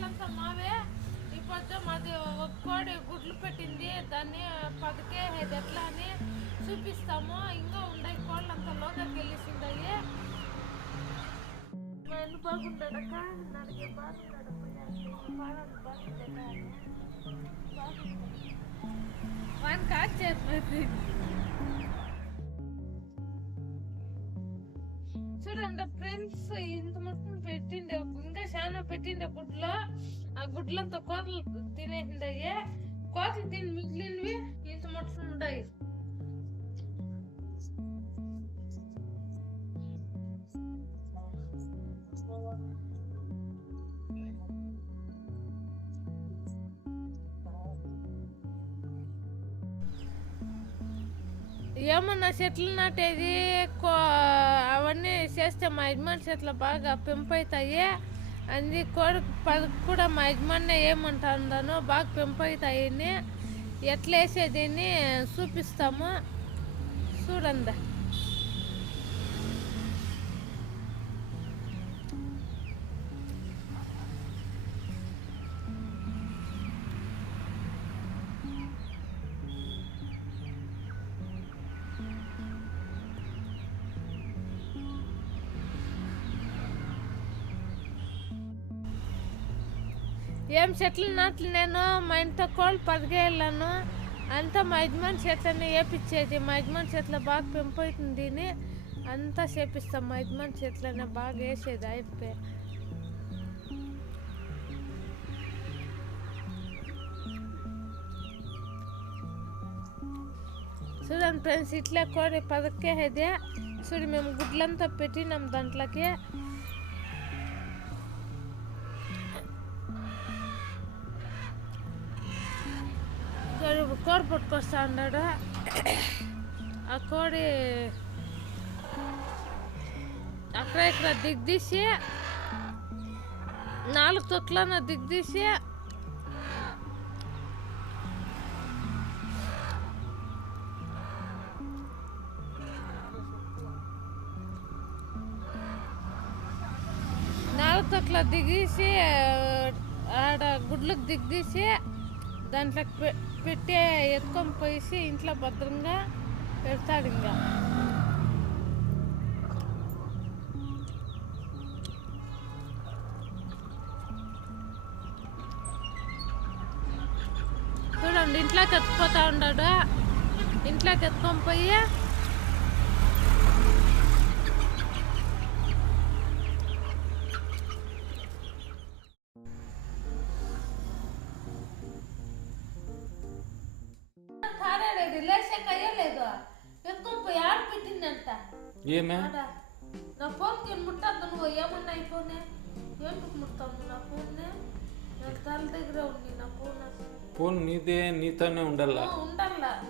కోళ్ళంతా మావే. ఈ పొద్దు మాది ఒక కోడి గుడ్లు పెట్టింది, దాన్ని పదకేది ఎట్లా అని చూపిస్తాము. ఇంకా ఉన్నాయి కోళ్ళంతా లోకల్కి వెళ్ళిస్తున్నాయి. మా ఎన్ని బాగుంటాడక్క, ನನಗೆ బాగుంటాడప్ప, వానికి ఆశ్చర్యమైంది. చూడండి ఫ్రెండ్స్, ఇంత మొత్తం పెట్టిండే, ఇంకా చాలా పెట్టిండే గుడ్లు. ఆ గుడ్లంతా కోతలు తినేసిండయి. కోతలు తిని మిగిలినవి ఇంత మొత్తం ఉన్నాయి. ఏమన్నా చెట్లు నాటేది అవన్నీ చేస్తే మా యజమాని చెట్లు బాగా పెంపవుతాయి. అది కూడా మా యజమాని ఏమంటా ఉన్నాను, బాగా పెంపవుతాయని. ఎట్లా వేసేదని చూపిస్తాము చూడండి. ఏం చెట్లు నాట్లు నేను మా ఇంట్లో కోళ్ళు పదిగేళ్ళను అంతా మా యజమాని చెట్లని వేపించేది. మా యజమాని చెట్లు బాగా పెంపవుతుంది అని అంతా చేపిస్తాం. మా యజమాని చెట్లనే బాగా వేసేది అయిపోయి. చూడండి ఫ్రెండ్స్, ఇట్లా కోడి పదకేది చూడు. మేము గుడ్లంతా పెట్టినాం దాంట్లోకి. కోడి పట్టుకొస్తా ఉన్నాడు. ఆ కోడి అక్కడ ఇక్కడ దిగ్దీసి 4 తొట్లను దిగ్దీసి దిగేసి ఆడ గుడ్లకు దిగ్గేసి దాంట్లో పెట్టి ఎత్తుకొని పోయేసి ఇంట్లో భద్రంగా పెడతాడు. ఇంకా చూడండి, ఇంట్లోకి ఎత్తుకుపోతా ఉన్నాడు. ఇంట్లోకి ఎత్తుకొని పోయి నా ఫోన్కి ముట్టద్దు. నువ్వు ఏమన్నా అయిపోనే ఎందుకు ముడతావు? నా ఫోన్నే నా తల దగ్గర ఉంది. నా ఫోన్ నీదే, నీతోనే ఉండాలా?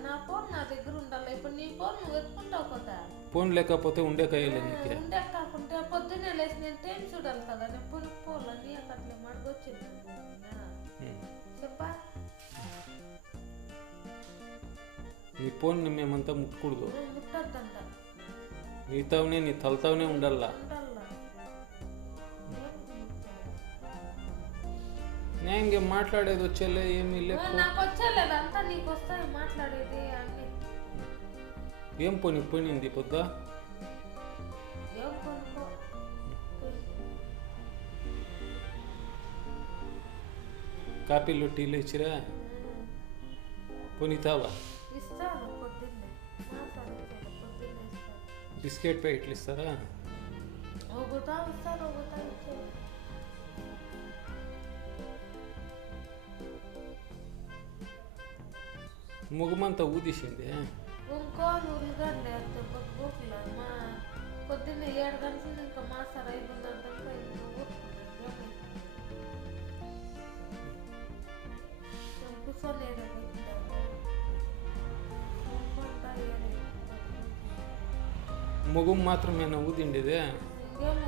నా ఫోన్ నా దగ్గర ఉండాలి. ఇప్పుడు నీ ఫోన్ నువ్వు ఎత్తుకుంటావు కదా. ఫోన్ లేకపోతే ఉండే కయ్యలే నీకే. ఉండే కాకుంటే పొద్దున్నే లేచి నేను టైం చూడాలి కదా. నేను పొనుక్కోవాలి. నీ అట్లా మడగొచ్చింది చెప్పా. నీ ఫోన్ మేమంతా ముట్టకూడదు. ముట్టద్దంట. నీతోనే, నీ తలతోనే ఉండాలా. నేను మాట్లాడేది వచ్చేలే, ఏమీ లేదు. నాకు వచ్చేలేదు అంతా, నీకు వస్తాయి మాట్లాడేది అన్ని. ఏం పోయింది పొద్దు? ఏం కొనుక్కో. కాపీలు టీలు ఇచ్చిరా? పోనితావా? ఇస్తాను పొద్దున్నే. బిస్కెట్ ప్యాకెట్లు ఇస్తారా? ఒకటా ఇస్తారు, ఒకటా ఇచ్చారు. ముఖమంతా ఊదిసింది. ఇంకో ఉల్లిగడ్డ బొక్కులమ్మా. పొద్దున్నే 7 గంటల ఇంకా మాసారు 5:30 కూర్చోలేదు. ముఖం మాత్రమేనా ఊదిండేదే? ఇంకేమో